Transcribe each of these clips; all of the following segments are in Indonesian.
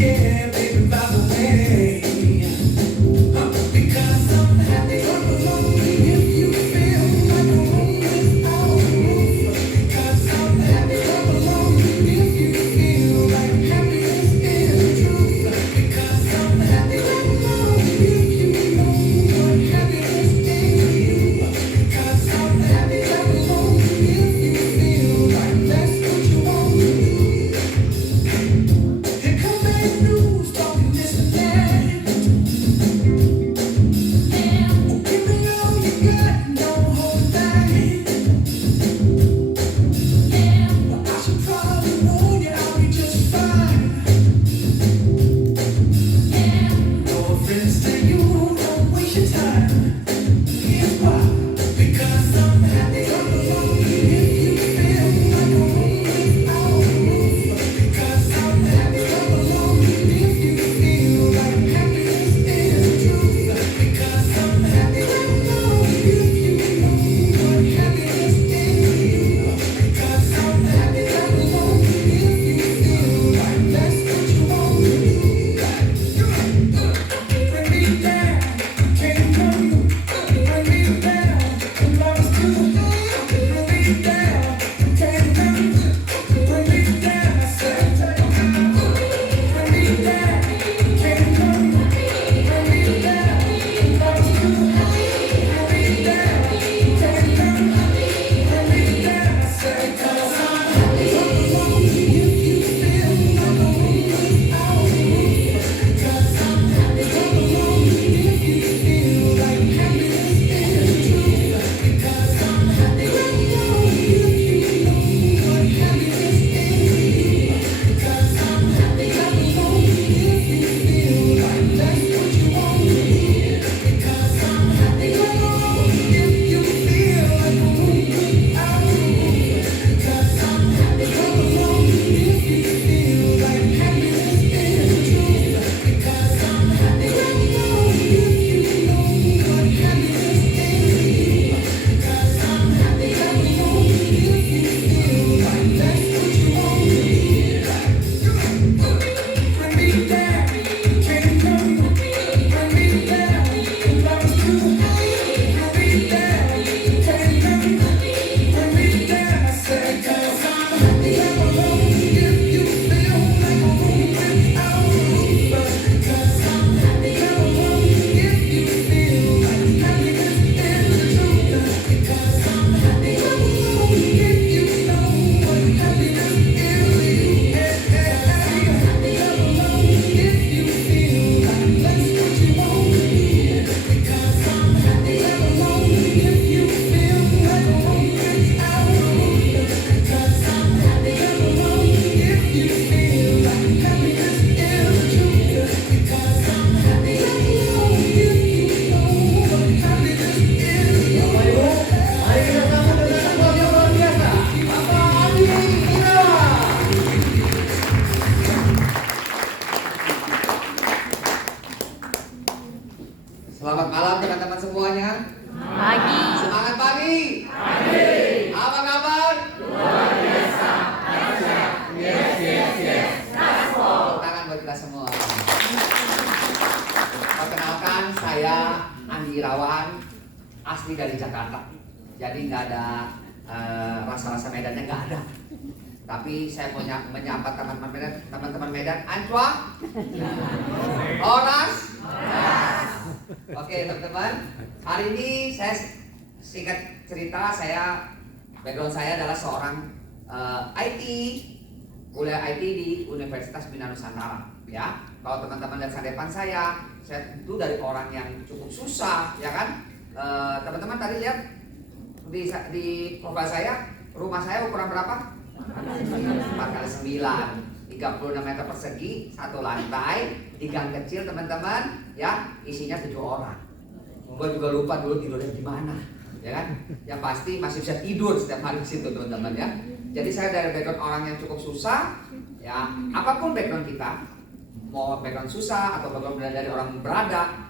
care, baby, by the way. Because I'm happy, I'm lonely if you feel like a room without a roof. Because I'm happy, I'm lonely if you feel like happiness is the truth. Because I'm happy, I'm lonely if you know what happiness is to you. Because I'm happy, I'm lonely if you feel like that's what you want to do. Here come bad news, talking this and that. Give me all you got, don't hold back. I should probably warn you, I'll be just fine. No offense to you, don't waste your time. Here's why. Because I'm happy, I'm lonely if you feel like a room without a roof. Because I'm happy, I'm lonely if you feel like happiness is the truth. Because I'm happy, I'm lonely if you know what happiness is to you. Because I'm happy, I'm lonely if you feel like that's what you want to do. Bring me down, can't come. Bring me down, the love is too high. Bring me down, can't come. Bring me down, I said. Bring me down, can't come. Bring me down, the love is too high. Bring me down, can't come. Bring me down, I said. 'Cause I'm happy, I'm lonely if you feel like a room without a roof. 'Cause I'm happy, I'm lonely if you feel like happiness is the truth. Because I'm happy, I'm lonely if you know what happiness is to you. Because I'm happy, I'm lonely if you feel like that's what you want to hear. Because I'm happy, I'm lonely if you feel like a room without a roof. Because I'm happy, I'm lonely if you feel like happiness is the truth. Because I'm happy, I'm lonely if you know what happiness is to you. Because I'm happy, I'm lonely if you feel like that's what you want to hear. Bring me down, can't come. Bring me down, the love is too high. Bring me down, can't come. Bring me down, I said. 'Cause I'm happy, I'm lonely if you feel like a room without a roof. 'Cause I'm happy, I'm lonely if you feel like happiness is the truth. Because I'm happy, I'm lonely if you know what happiness is to you. Because I'm happy, I'm lonely if you feel like that's what you want to hear. Because I'm happy, I'm lonely if you feel like a room without a roof. Because I'm happy, I'm lonely if you feel like happiness is the truth. Because I'm happy, I'm lonely if you know what happiness is to you. Mari kita sambut dengan sebuah yang luar biasa, Bapak Adi Irawan. Selamat malam teman-teman semuanya. Pagi. Semangat pagi. Apa kabar? Luar biasa. Yes. Tepuk tangan buat kita semua. Perkenalkan, saya Andi Irawan, asli dari Jakarta. Jadi nggak ada rasa-rasa Medannya nggak ada. Tapi saya mau menyapa teman-teman Medan. Antua, Oras. Oke teman-teman, hari ini saya singkat cerita, background saya adalah seorang IT, kuliah IT di Universitas Bina Nusantara. Ya, kalau teman-teman lihat masa depan saya itu dari orang yang cukup susah, ya kan? Teman-teman tadi lihat di profil saya, rumah saya ukuran berapa? 4x9, 36 meter persegi, satu lantai, di gang kecil teman-teman, ya isinya 7 orang. Gua juga lupa dulu tidurnya di mana, ya kan? Yang pasti masih bisa tidur setiap hari di situ teman-teman ya. Jadi saya dari background orang yang cukup susah, ya apapun background kita, mau background susah atau background dari orang berada,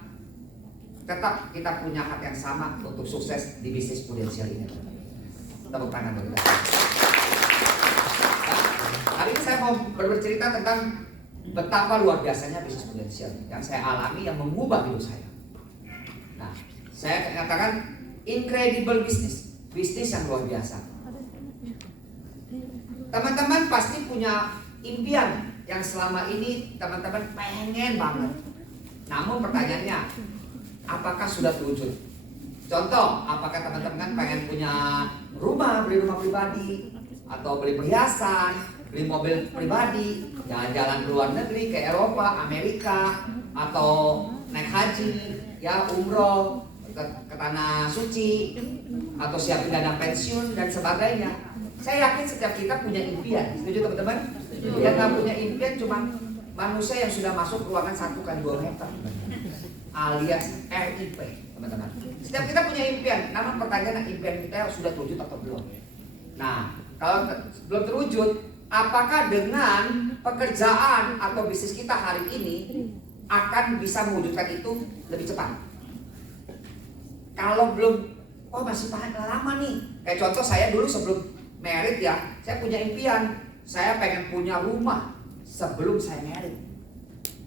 tetap kita punya hak yang sama untuk sukses di bisnis prudensial ini. Tepuk tangan buat kita. Hari ini saya mau bercerita tentang betapa luar biasanya bisnis potensial yang saya alami yang mengubah hidup saya. Nah, saya katakan incredible business, bisnis yang luar biasa. Teman-teman pasti punya impian yang selama ini teman-teman pengen banget. Namun pertanyaannya, apakah sudah terwujud? Contoh, apakah teman-teman pengen punya rumah, beli rumah pribadi, atau beli perhiasan, beli mobil pribadi, jalan-jalan ke luar negeri, ke Eropa, Amerika, atau naik haji, ya umroh, ke tanah suci, atau siapin dana pensiun dan sebagainya. Saya yakin setiap kita punya impian. Setuju teman-teman? Yang nggak punya impian cuma manusia yang sudah masuk ruangan 1x2 meter, alias RIP, teman-teman. Setiap kita punya impian. Namun pertanyaan impian kita sudah terwujud atau belum? Nah, kalau belum terwujud, apakah dengan pekerjaan atau bisnis kita hari ini akan bisa mewujudkan itu lebih cepat? Kalau belum, oh masih lama nih. Kayak contoh saya dulu sebelum married ya, saya punya impian, saya pengen punya rumah sebelum saya married.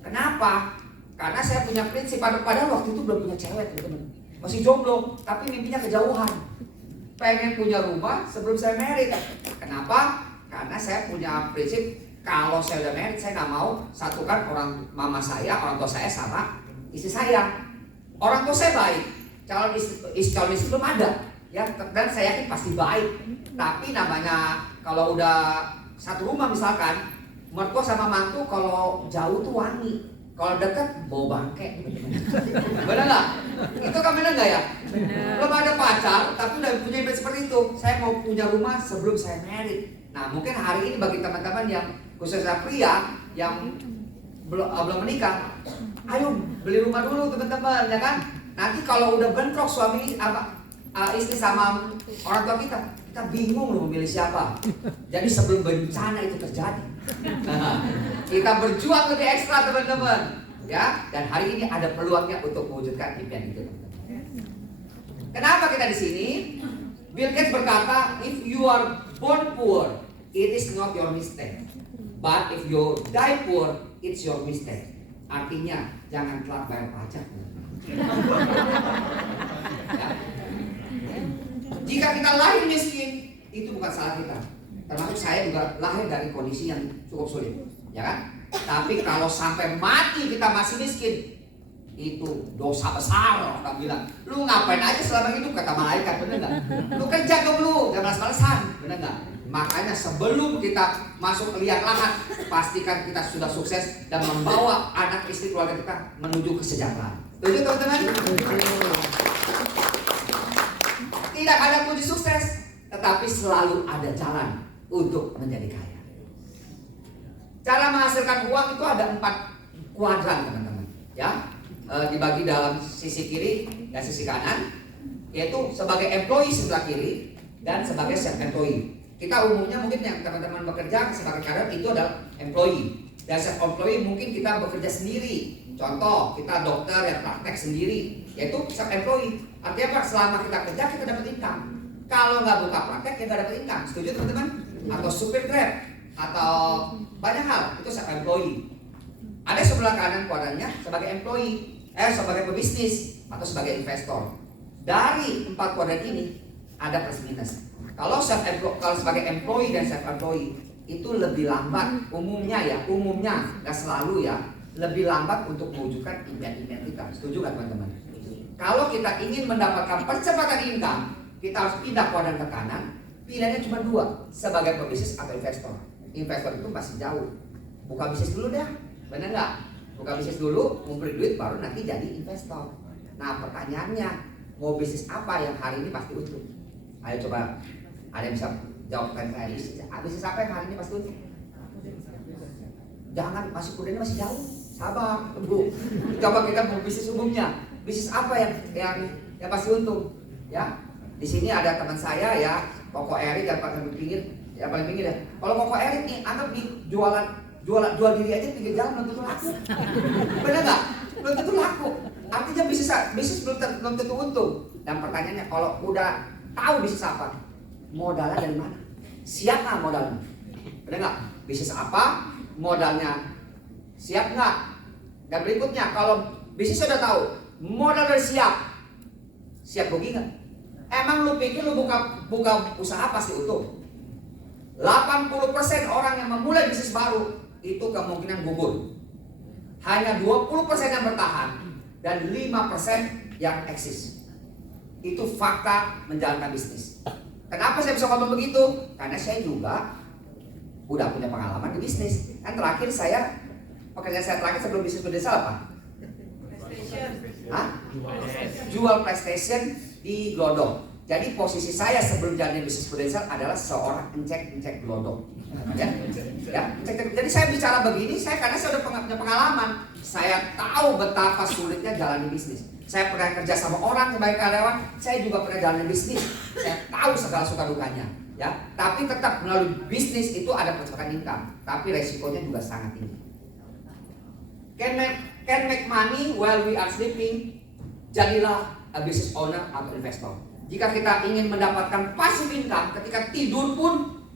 Kenapa? Karena saya punya prinsip, padahal waktu itu belum punya cewek, teman-teman. Masih jomblo, tapi mimpinya kejauhan. Pengen punya rumah sebelum saya married. Kenapa? Karena saya punya prinsip, kalau saya udah married, saya nggak mau satukan orang mama saya, orang tua saya sama istri saya. Orang tua saya baik, calon istri belum ada, ya. Dan saya yakin pasti baik. Tapi namanya kalau udah satu rumah misalkan, mertua sama mantu kalau jauh tuh wangi, kalau dekat bau bangke. Benar nggak? Itu kan benar nggak ya? Belum ada pacar, tapi udah punya impian seperti itu. Saya mau punya rumah sebelum saya married. Nah, mungkin hari ini bagi teman-teman yang khususnya pria yang belum menikah, ayo beli rumah dulu teman-teman, ya kan? Nanti kalau udah bentrok suami istri sama orang tua kita bingung loh memilih siapa. Jadi sebelum bencana itu terjadi, kita berjuang lebih ekstra teman-teman, ya. Dan hari ini ada peluangnya untuk mewujudkan impian itu, teman-teman. Kenapa kita di sini? Bill Gates berkata, if you are born poor, it is not your mistake. But if you die poor, it's your mistake. Artinya jangan telat bayar pajak. Ya. Jika kita lahir miskin, itu bukan salah kita. Termasuk saya juga lahir dari kondisi yang cukup sulit, ya kan? Tapi kalau sampai mati kita masih miskin, itu dosa besar. Orang bilang, lu ngapain aja selama hidup, kata malaikat, bener nggak? Lu kerja dong lu, jangan malas-malasan, bener nggak? Makanya sebelum kita masuk ke liang lahat, pastikan kita sudah sukses dan membawa anak istri keluarga kita menuju kesejahteraan. Setuju teman-teman? Tidak ada kunci sukses, tetapi selalu ada jalan untuk menjadi kaya. Cara menghasilkan uang itu ada 4 kuadran, teman-teman. Ya, dibagi dalam sisi kiri dan sisi kanan, yaitu sebagai employee sebelah kiri dan sebagai self-employee. Kita umumnya mungkin yang teman-teman bekerja sebagai kader itu adalah employee. Dan self-employee mungkin kita bekerja sendiri. Contoh, kita dokter yang praktek sendiri, yaitu self-employee. Artinya apa? Selama kita kerja kita dapat income. Kalau nggak buka praktek kita nggak dapat income. Setuju teman-teman? Atau supir Grab, atau banyak hal, itu self-employee. Ada sebelah kanan kuadrannya sebagai employee, sebagai pebisnis atau sebagai investor. Dari 4 kuadran ini ada plus minus. Kalau sebagai employee dan self-employee itu lebih lambat umumnya, nggak selalu ya, lebih lambat untuk mewujudkan impian-impian kita. Setuju kan teman-teman? Kalau kita ingin mendapatkan percepatan income, kita harus pindah kuadran ke kanan. Pilihannya cuma 2, sebagai pebisnis atau investor. Investor itu masih jauh. Buka bisnis dulu dah, benar nggak? Buka bisnis dulu, ngumpulin duit, baru nanti jadi investor. Nah pertanyaannya, mau bisnis apa yang hari ini pasti untung? Ayo coba, ada yang bisa jawab pertanyaan saya. Bisnis apa yang hari ini pasti untung? Jangan, masih kudanya masih jauh. Sabar, tunggu. Coba kita mau bisnis umumnya. Bisnis apa yang pasti untung? Ya, di sini ada teman saya ya, Koko Erik yang paling pinggir ya. Kalau Koko Erik nih, anggap nih jual diri aja pinggir jalan belum tentu laku. Benar nggak? Belum tentu laku. Artinya bisnis belum tentu untung. Dan pertanyaannya, kalau udah tahu bisnis apa, modalnya dari mana? Siap nggak modalnya? Benar nggak? Bisnis apa? Modalnya Siap nggak? Dan berikutnya, kalau bisnis sudah tahu, modal udah siap rugi nggak? Emang lu pikir lu buka usaha pasti untung? 80% orang yang memulai bisnis baru itu kemungkinan gugur. Hanya 20% yang bertahan dan 5% yang eksis. Itu fakta menjalankan bisnis. Kenapa saya bisa ngomong begitu? Karena saya juga udah punya pengalaman di bisnis. Kan terakhir pekerjaan saya terakhir sebelum bisnis berdesa apa? Hah? Jual PlayStation di Glodok. Jadi posisi saya sebelum jalan bisnis berdesa adalah seorang encek Glodok. Ya? Jadi saya bicara begini, karena saya udah punya pengalaman. Saya tahu betapa sulitnya jalani bisnis. Saya pernah kerja sama orang sebagai karyawan, saya juga pernah jalani bisnis. Saya tahu segala suka dukanya. Ya, tapi tetap melalui bisnis itu ada percepatan income, tapi resikonya juga sangat tinggi. Can make money while we are sleeping. Jadilah a business owner atau investor. Jika kita ingin mendapatkan passive income ketika tidur pun,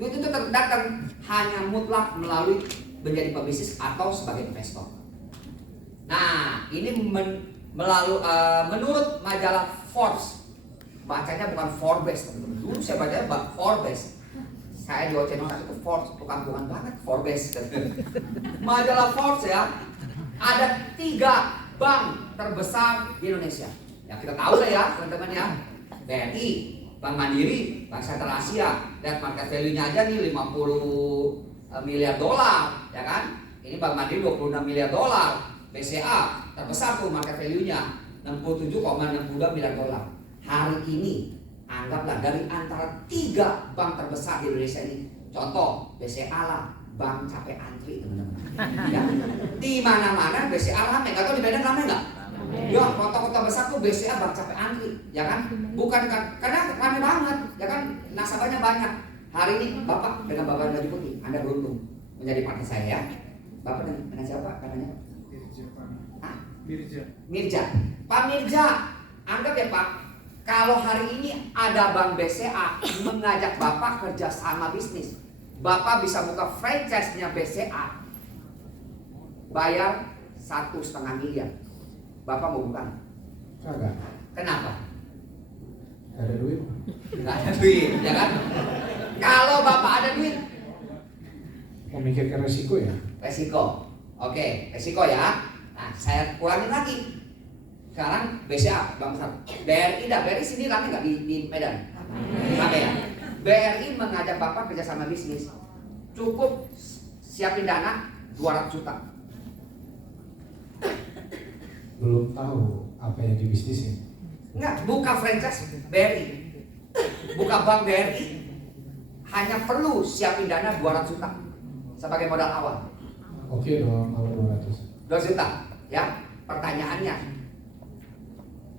duit itu datang hanya mutlak melalui menjadi pebisnis atau sebagai investor. Nah, ini menurut majalah Forbes, bacanya bukan Forbes, teman-teman. Dulu saya bacanya Forbes. Saya di Oceno itu Forbes, itu kampungan banget Forbes. Majalah Forbes ya, ada 3 bank terbesar di Indonesia. Ya kita tahu lah ya teman-teman ya. BRI, Bank Mandiri, Bank Sentral Asia, dan market value-nya aja nih 50 miliar dolar, ya kan? Ini Bank Mandiri 26 miliar dolar. BCA terbesar tuh market value-nya 67,62 miliar dolar. Hari ini anggaplah dari antara 3 bank terbesar di Indonesia ini, contoh BCA lah, bank capek antri teman-teman. Ya. Di mana-mana BCA rame, nggak tahu di Medan rame nggak? Ya, kota-kota besar tuh BCA bank capek antri, ya kan? Bukan karena rame banget, ya kan? Nasabahnya banyak. Hari ini Bapak dengan Bapak baju putih, Anda beruntung menjadi partner saya ya. Bapak dengan siapa katanya? Mirja. Pak Mirja, anggap ya Pak, kalau hari ini ada Bank BCA mengajak Bapak kerja sama bisnis, Bapak bisa buka franchise-nya BCA, bayar 1,5 miliar. Bapak mau buka? Kagak. Kenapa? Gak ada duit. Nggak ada duit, ya kan? Kalau Bapak ada duit, Memikirkan resiko ya. resiko. Oke, resiko ya. Nah, saya ulangin lagi. Sekarang BCA, Bank Besar. BRI sini rame nggak di Medan? Rame ya. BRI mengajak Bapak kerjasama bisnis. Cukup siapin dana 200 juta. Belum tahu apa yang dibisnisin. Enggak, buka franchise BRI. Buka bank BRI. Hanya perlu siapin dana 200 juta sebagai modal awal. Oke dong, kalau 200. 2 juta, ya. Pertanyaannya,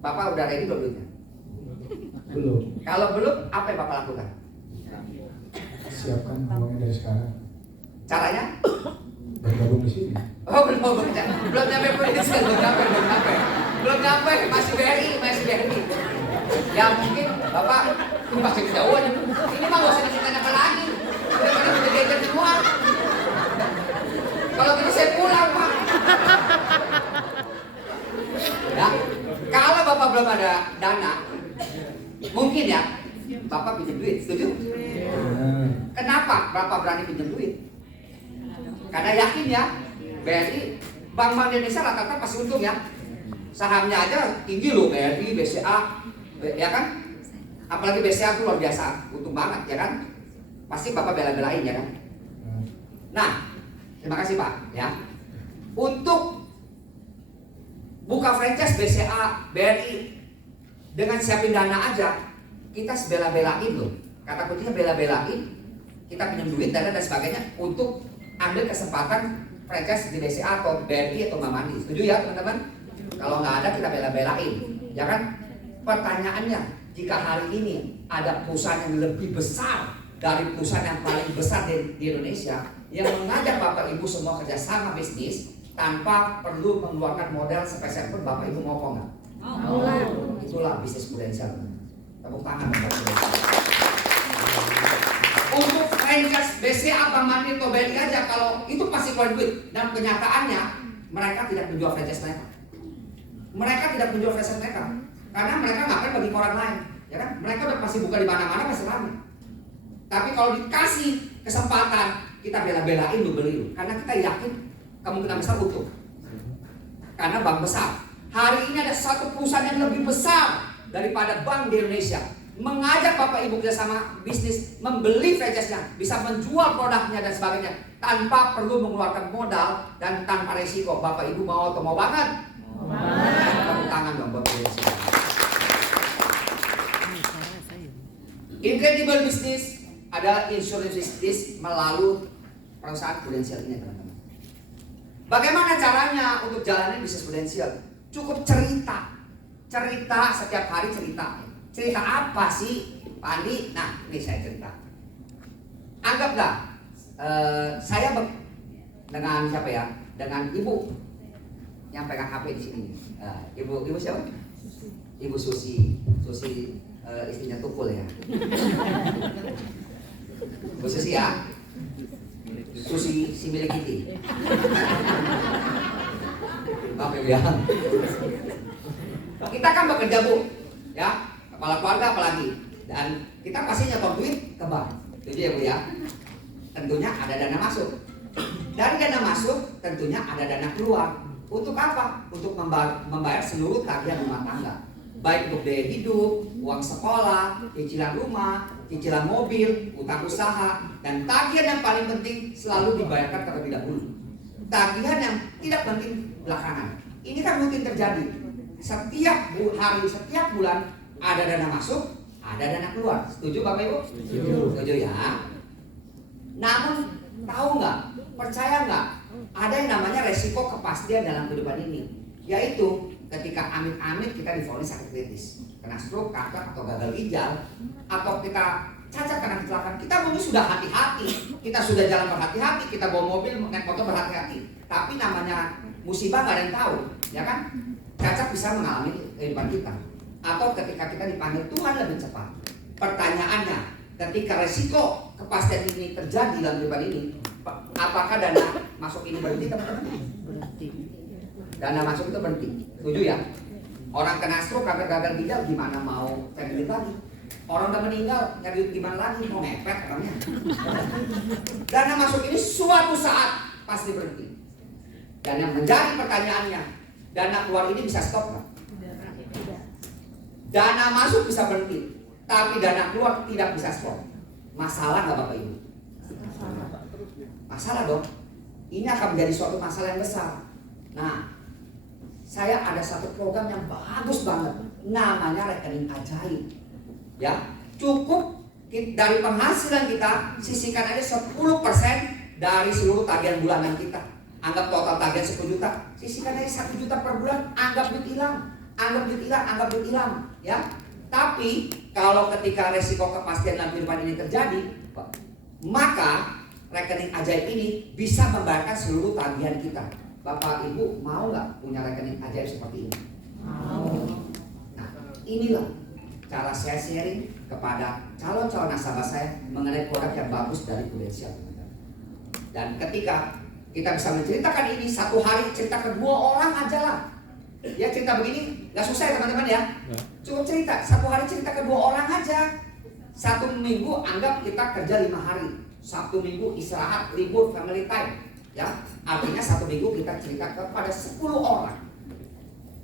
Bapak udah ready belum duitnya? Belum. Kalau belum, apa yang Bapak lakukan? Siapkan uangnya dari sekarang. Caranya? Bergabung di sini. Oh belum nyampe polisi, belum nyampe, masih BRI. Ya mungkin Bapak masih kejauhan. Ini mah gak usah ditanya apa lagi. Udah pada kita diajar semua. Kalau gitu saya pulang Pak. Ya, kalau Bapak belum ada dana, mungkin ya Bapak pinjam duit, setuju? Kenapa Bapak berani pinjam duit? Karena yakin ya, BRI, bank-bank di Indonesia rata-rata pasti untung ya. Sahamnya aja tinggi loh, BRI, BCA, ya kan? Apalagi BCA itu luar biasa, untung banget ya kan? Pasti Bapak bela-belain ya kan? Nah, terima kasih Pak ya. Untuk buka franchise BCA, BRI dengan siapin dana aja, kita sebela-belain loh. Kata kuncinya bela-belain, kita pinjam duit, dana dan sebagainya untuk ambil kesempatan franchise di BCA atau BRI atau Bank Mandiri. Setuju ya teman-teman? Kalau nggak ada kita bela-belain, ya kan? Pertanyaannya, jika hari ini ada perusahaan yang lebih besar dari perusahaan yang paling besar di Indonesia yang mengajak Bapak Ibu semua kerjasama bisnis tanpa perlu mengeluarkan modal sepeser pun, Bapak Ibu mau nggak? Mau. Itulah bisnis prudensial. Tepuk tangan. Untuk franchise BCA, Bank Mandiri atau BRI aja kalau itu pasti keluar duit. Dan kenyataannya mereka tidak menjual franchise mereka. Mereka tidak menjual franchise mereka karena mereka ngapain bagi ke orang lain, ya kan? Mereka udah pasti buka di mana-mana pasti ramai. Tapi kalau dikasih kesempatan, kita bela-belain lu beli lu, karena kita yakin kemungkinan besar utuh. Karena bank besar. Hari ini ada satu perusahaan yang lebih besar daripada bank di Indonesia mengajak Bapak Ibu kerjasama bisnis, membeli franchise-nya, bisa menjual produknya dan sebagainya tanpa perlu mengeluarkan modal dan tanpa resiko. Bapak Ibu mau atau mau banget? Tepuk tangan dong Bapak Ibu. Incredible business adalah insurance business melalui perusahaan prudensial ini, teman-teman. Bagaimana caranya untuk jalanin bisnis prudensial? Cukup cerita setiap hari cerita. Cerita apa sih, Pak Andi? Nah, ini saya cerita. Anggaplah saya dengan siapa ya? Dengan ibu yang pegang HP di sini. Ibu siapa? Ibu Susi. Susi istrinya Tukul ya. Bu Susi ya. Susi si milik kita. Bapak Ibu ya. Kita kan bekerja Bu, ya. Kepala keluarga apalagi, dan kita pasti nyetor duit ke bank, itu ya Bu ya. Tentunya ada dana masuk. Dari dana masuk tentunya ada dana keluar. Untuk apa? Untuk membayar seluruh tagihan rumah tangga, baik untuk biaya hidup, uang sekolah, cicilan rumah, cicilan mobil, utang usaha, dan tagihan yang paling penting selalu dibayarkan terlebih dahulu. Tagihan yang tidak penting belakangan. Ini kan rutin terjadi. Setiap hari, setiap bulan ada dana masuk, ada dana keluar. Setuju Bapak Ibu? Setuju ya. Namun tahu nggak, percaya nggak, ada yang namanya resiko kepastian dalam kehidupan ini, yaitu ketika amit-amit kita divonis sakit kritis, kena stroke, kanker atau gagal ginjal, atau kita cacat karena kecelakaan, kita mungkin sudah hati-hati, kita sudah jalan berhati-hati, kita bawa mobil, naik motor berhati-hati, tapi namanya musibah nggak ada yang tahu, ya kan? Cacat bisa mengalami kehidupan kita. Atau ketika kita dipanggil Tuhan lebih cepat. Pertanyaannya, ketika resiko kepastian ini terjadi dalam kehidupan ini, apakah dana masuk ini berhenti, teman-teman? Dana masuk itu berhenti. Setuju ya? Orang kena stroke, kanker, gagal ginjal, gimana mau cari duit lagi? Orang udah meninggal, cari duit gimana lagi? Mau ngepet orangnya. Dana masuk ini suatu saat pasti berhenti. Dan yang menjadi pertanyaannya, dana keluar ini bisa stop nggak? Dana masuk bisa berhenti, tapi dana keluar tidak bisa stop. Masalah nggak Bapak Ibu? Masalah dong. Ini akan menjadi suatu masalah yang besar. Nah, saya ada satu program yang bagus banget, namanya rekening ajaib. Ya, cukup dari penghasilan kita sisihkan aja 10% dari seluruh tagihan bulanan kita. Anggap total tagihan 10 juta, sisihkan aja 1 juta per bulan, anggap duit hilang. Anggap duit hilang, ya. Tapi kalau ketika resiko kepastian dalam kehidupan ini terjadi, maka rekening ajaib ini bisa membayarkan seluruh tagihan kita. Bapak Ibu mau nggak punya rekening ajaib seperti ini? Mau. Nah, inilah cara saya sharing kepada calon-calon nasabah saya mengenai produk yang bagus dari Prudensial. Dan ketika kita bisa menceritakan ini, satu hari cerita ke 2 orang aja lah. Ya, cerita begini nggak susah ya teman-teman ya. Cukup cerita, satu hari cerita ke 2 orang aja. 1 minggu anggap kita kerja 5 hari. Sabtu Minggu istirahat, libur, family time. Ya, artinya 1 minggu kita cerita kepada 10 orang.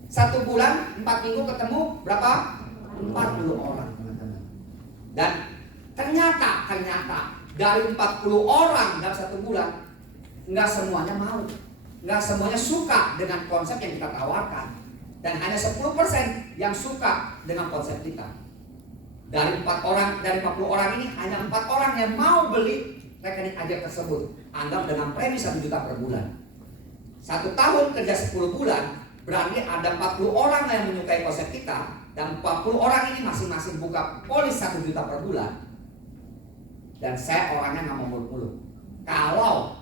1 bulan 4 minggu ketemu berapa? 40 orang teman-teman. Dan ternyata dari 40 orang dalam 1 bulan nggak semuanya mau. Nggak semuanya suka dengan konsep yang kita tawarkan, dan hanya 10% yang suka dengan konsep kita. Dari 40 orang ini hanya 4 orang yang mau beli rekening ajaib tersebut. Anggap dengan premi 1 juta per bulan. 1 tahun kerja 10 bulan, berarti ada 40 orang yang menyukai konsep kita, dan 40 orang ini masing-masing buka polis 1 juta per bulan. Dan saya orangnya nggak mau muluk-muluk. Kalau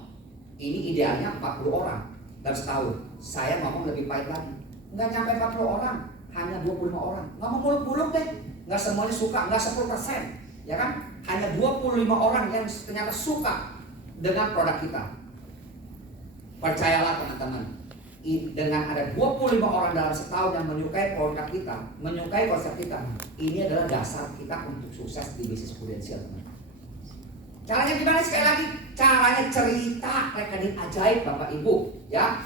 ini idealnya 40 orang dalam setahun, saya ngomong lebih baik lagi. Nggak nyampe 40 orang, hanya 25 orang. Nggak mau muluk-muluk deh. Nggak semuanya suka, nggak 10%. ya kan? Hanya 25 orang yang ternyata suka dengan produk kita. Percayalah teman-teman, dengan ada 25 orang dalam setahun yang menyukai produk kita, menyukai konsep kita, ini adalah dasar kita untuk sukses di bisnis prudensial, teman-teman. Caranya gimana? Sekali lagi, caranya cerita rekening ajaib Bapak Ibu, ya.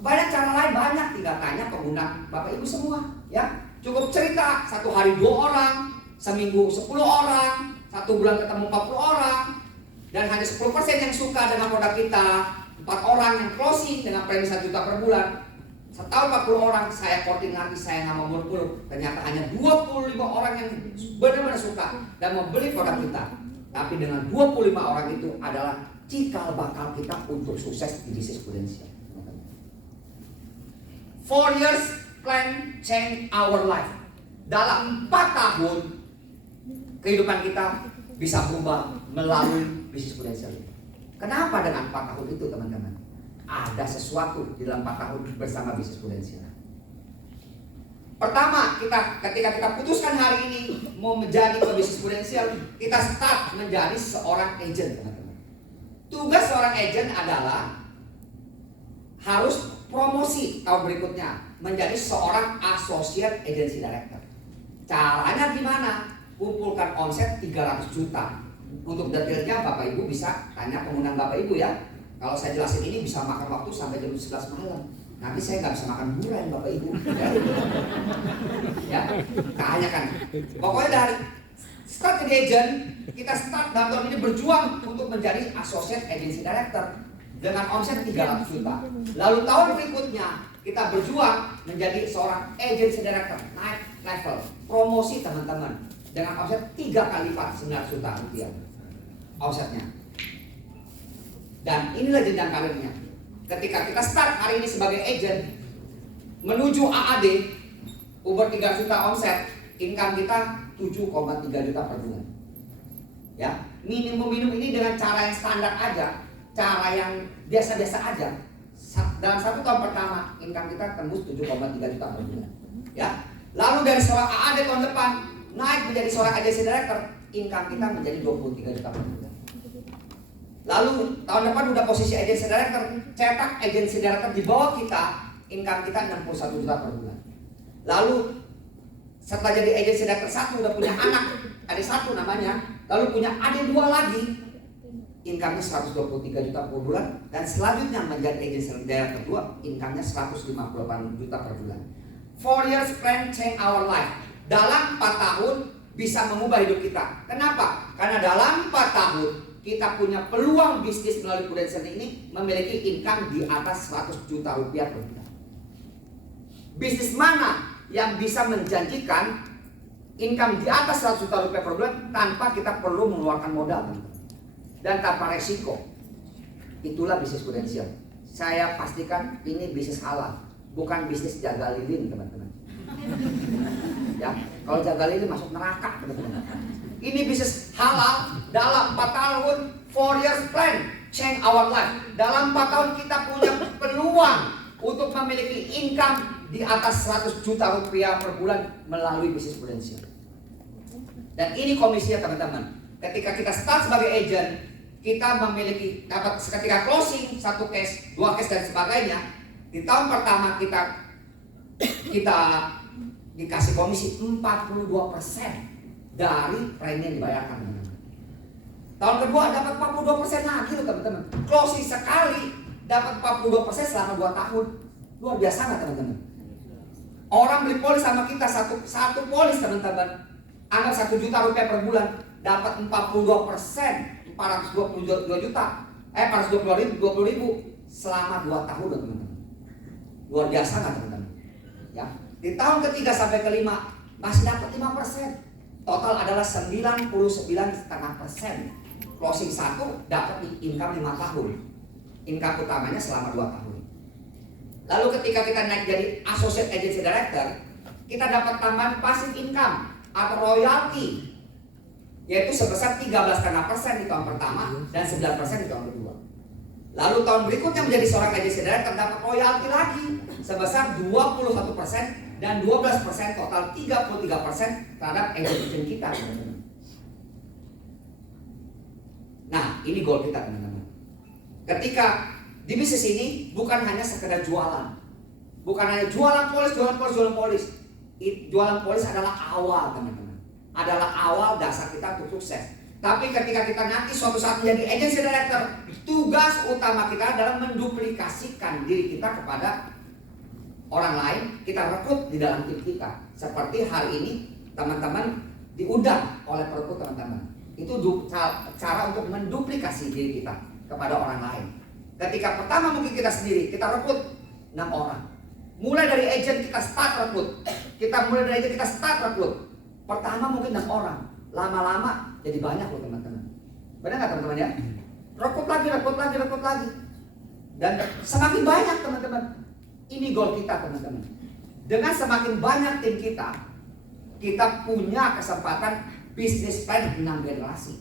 Banyak cara lain, banyak, tinggal tanya pengguna Bapak Ibu semua, ya. Cukup cerita, satu hari 2 orang, seminggu 10 orang, 1 bulan ketemu 40 orang, dan hanya 10% yang suka dengan produk kita. 4 orang yang closing dengan premi 1 juta per bulan. Setahun 40 orang, saya courting lagi, saya nggak mau muluk-muluk. Ternyata hanya 25 orang yang benar-benar suka dan membeli produk kita. Tapi dengan 25 orang itu adalah cikal bakal kita untuk sukses di bisnis prudensial. 4 years plan change our life. Dalam 4 tahun kehidupan kita bisa berubah melalui bisnis prudensial. Kenapa dengan 4 tahun itu, teman-teman? Ada sesuatu di dalam 4 tahun bersama bisnis prudensial. Pertama, ketika kita putuskan hari ini mau menjadi bisnis prudensial, kita start menjadi seorang agent, teman-teman. Tugas seorang agent adalah harus promosi tahun berikutnya menjadi seorang associate agency director. Caranya gimana? Kumpulkan omset 300 juta. Untuk detailnya Bapak Ibu bisa tanya pengundang Bapak Ibu ya. Kalau saya jelasin ini bisa makan waktu sampai jam 11 malam. Nanti saya nggak bisa makan durian Bapak Ibu. Ya, kayaknya kan. Pokoknya dari start jadi agent, kita start dalam tahun ini berjuang untuk menjadi associate agency director dengan omset 300 juta. Lalu tahun berikutnya kita berjuang menjadi seorang agency director, naik level, promosi teman-teman. Dengan omset 3 kali lipat 9 juta rupiah omsetnya. Dan inilah jenjang karirnya. Ketika kita start hari ini sebagai agent menuju AAD, over 3 juta omset, income kita 7,3 juta per bulan. Ya, minimum ini dengan cara yang standar aja, cara yang biasa-biasa aja. Dalam 1 tahun pertama, income kita tembus 7,3 juta per bulan. Ya, lalu dari seorang AAD tahun depan naik menjadi seorang agency director, income kita menjadi 23 juta per bulan. Lalu tahun depan udah posisi agency director, cetak agency director di bawah kita, income kita 61 juta per bulan. Lalu setelah jadi agency director 1 udah punya anak, adik 1 namanya, lalu punya adik 2 lagi, income-nya 123 juta per bulan, dan selanjutnya menjadi agency director 2, income-nya 158 juta per bulan. 4 years plan change our life. Dalam 4 tahun bisa mengubah hidup kita. Kenapa? Karena dalam 4 tahun kita punya peluang bisnis melalui prudensial ini memiliki income di atas 100 juta rupiah per bulan. Bisnis mana yang bisa menjanjikan income di atas 100 juta rupiah per bulan tanpa kita perlu mengeluarkan modal dan tanpa resiko? Itulah bisnis prudensial. Saya pastikan ini bisnis halal, bukan bisnis jaga lilin, teman-teman. Ya, kalau jaga lilin masuk neraka, teman-teman. Ini bisnis halal. Dalam 4 tahun 4 years plan change our life. Dalam 4 tahun kita punya peluang untuk memiliki income di atas 100 juta rupiah per bulan melalui bisnis prudensial. Dan ini komisinya, teman-teman. Ketika kita start sebagai agent, kita memiliki dapat ketika closing 1 case, 2 case dan sebagainya. Di tahun pertama kita dikasih komisi 42% dari premi yang dibayarkan, teman-teman. Tahun kedua dapat 42% lagi loh, teman-teman. Closing sekali dapat 42% selama 2 tahun. Luar biasa nggak, teman-teman? Orang beli polis sama kita satu polis, teman-teman. Anggap 1 juta rupiah per bulan, dapat 42%, 422 juta. 420 ribu selama 2 tahun, teman-teman. Luar biasa nggak, teman-teman? Ya. Di tahun ketiga sampai kelima masih dapat 5%. Total adalah 99,5%. Closing 1 dapat income 5 tahun. Income utamanya selama 2 tahun. Lalu ketika kita naik jadi associate agency director, kita dapat tambahan passive income atau royalty, yaitu sebesar 13,5% di tahun pertama dan 9% di tahun kedua. Lalu tahun berikutnya menjadi seorang agency director dapat royalty lagi sebesar 21% dan 12%, total 33% terhadap agent kita. ini goal kita teman-teman. Ketika di bisnis ini bukan hanya sekedar jualan, bukan hanya jualan polis. Jualan polis adalah awal teman-teman, adalah awal dasar kita untuk sukses. Tapi ketika kita nanti suatu saat menjadi agency director, tugas utama kita adalah menduplikasikan diri kita kepada orang lain. Kita rekrut di dalam tim kita. Seperti hari ini teman-teman diundang oleh perekrut teman-teman. Itu cara untuk menduplikasi diri kita kepada orang lain. Ketika pertama mungkin kita sendiri, kita rekrut 6 orang. Mulai dari agent kita start rekrut. Pertama mungkin 6 orang. Lama-lama jadi banyak loh teman-teman. Benar nggak teman-teman ya? Rekrut lagi. Dan semakin banyak teman-teman. Ini goal kita teman-teman. Dengan semakin banyak tim kita punya kesempatan bisnis plan 6 generasi.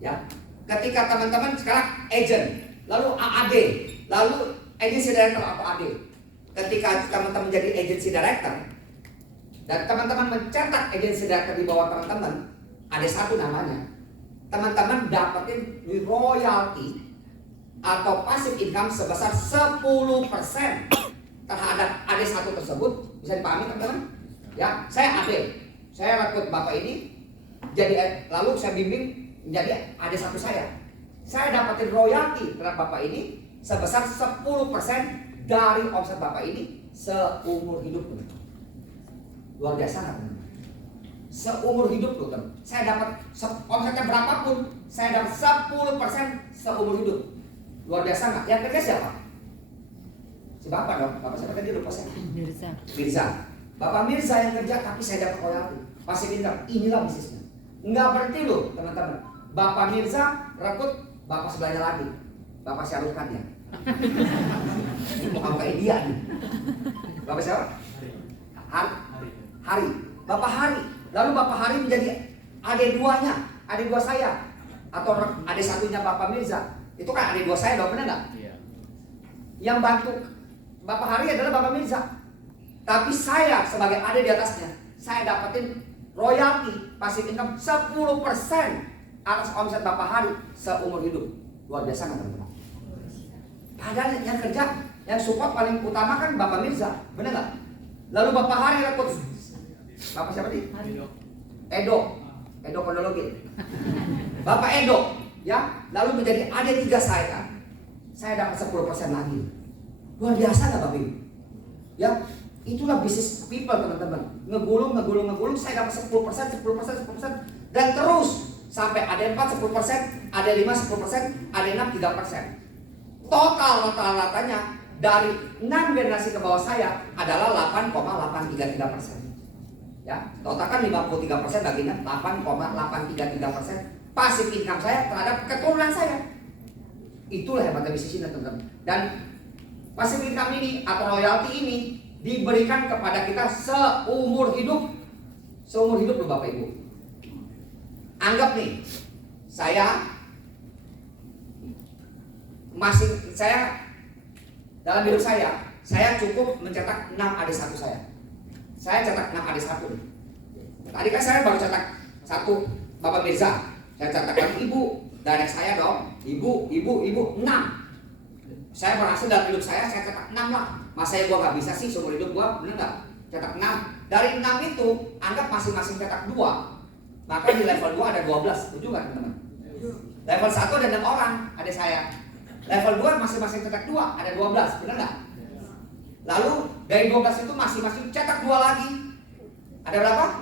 Ya. Ketika teman-teman sekarang agent, lalu AAD, lalu agency director atau AD. Ketika teman-teman menjadi agency director dan teman-teman mencetak agency director di bawah teman-teman, ada satu namanya, teman-teman dapetin royalty atau passive income sebesar 10% terhadap AD1 tersebut. Bisa dipahami teman-teman? Ya, saya AD, saya rekrut bapak ini jadi, lalu saya bimbing menjadi AD1 saya. Saya dapetin royalty terhadap bapak ini sebesar 10% dari omset bapak ini seumur hidup. Luar biasa nggak teman? Seumur hidup loh teman. Saya dapat omsetnya berapapun, saya dapat 10% seumur hidup. Luar biasa nggak? Yang kerja siapa? Si bapak dong. Bapak siapa tadi lupa saya? Mirza. Bapak Mirza yang kerja, tapi saya dapat royalti. Pasti pintar. Inilah bisnisnya. Nggak berhenti loh teman-teman. Bapak Mirza rekrut bapak sebelahnya lagi. Bapak Syahrul Khan ya. Ini mau kayak dia nih. Bapak siapa? Hari. Bapak Hari. Lalu Bapak Hari menjadi adik-duanya, adik-dua saya, atau adik satunya Bapak Mirza. Itu kan adik-dua saya dong, benar nggak? Iya. Yang bantu Bapak Hari adalah Bapak Mirza. Tapi saya sebagai adik di atasnya, saya dapetin royalti passive income 10% atas omset Bapak Hari seumur hidup. Luar biasa nggak teman-teman? Padahal yang kerja, yang support paling utama kan Bapak Mirza, benar nggak? Lalu Bapak Hari rekrut Bapak siapa sih? Edo Kronologi. Bapak Edo, ya, lalu menjadi adik 3 saya. Saya dapat 10% lagi. Luar biasa nggak Bapak Ibu? Ya, itulah bisnis people teman-teman. Ngegulung, saya dapat 10%, dan terus sampai ada 4 10%, ada 5 10%, ada 6 3%. Total rata-ratanya dari 6 generasi ke bawah saya adalah 8,833%. Ya, total kan 53% bagi 8,833% passive income saya terhadap keturunan saya. Itulah hebatnya bisnis ini teman-teman. Dan passive income ini atau royalti ini diberikan kepada kita seumur hidup. Seumur hidup loh Bapak Ibu. Anggap nih, saya dalam hidup saya cukup mencetak 6 adik 1 saya. Saya cetak 6 adik 1. Tadi kan saya baru cetak 1 Bapak Mirza. Saya cetak lagi ibu, dan saya dong, ibu 6. Saya berhasil dalam hidup saya cetak 6 lah. Masa ya gua nggak bisa sih seumur hidup gua, bener nggak? Cetak 6. Dari 6 itu, anggap masing-masing cetak 2. Maka di level 2 ada 12, setuju nggak teman-teman? Level 1 ada 6 orang, ada saya. Level 2 masing-masing cetak 2, ada 12, bener nggak? Lalu dari 12 itu masing-masing cetak 2 lagi. Ada berapa?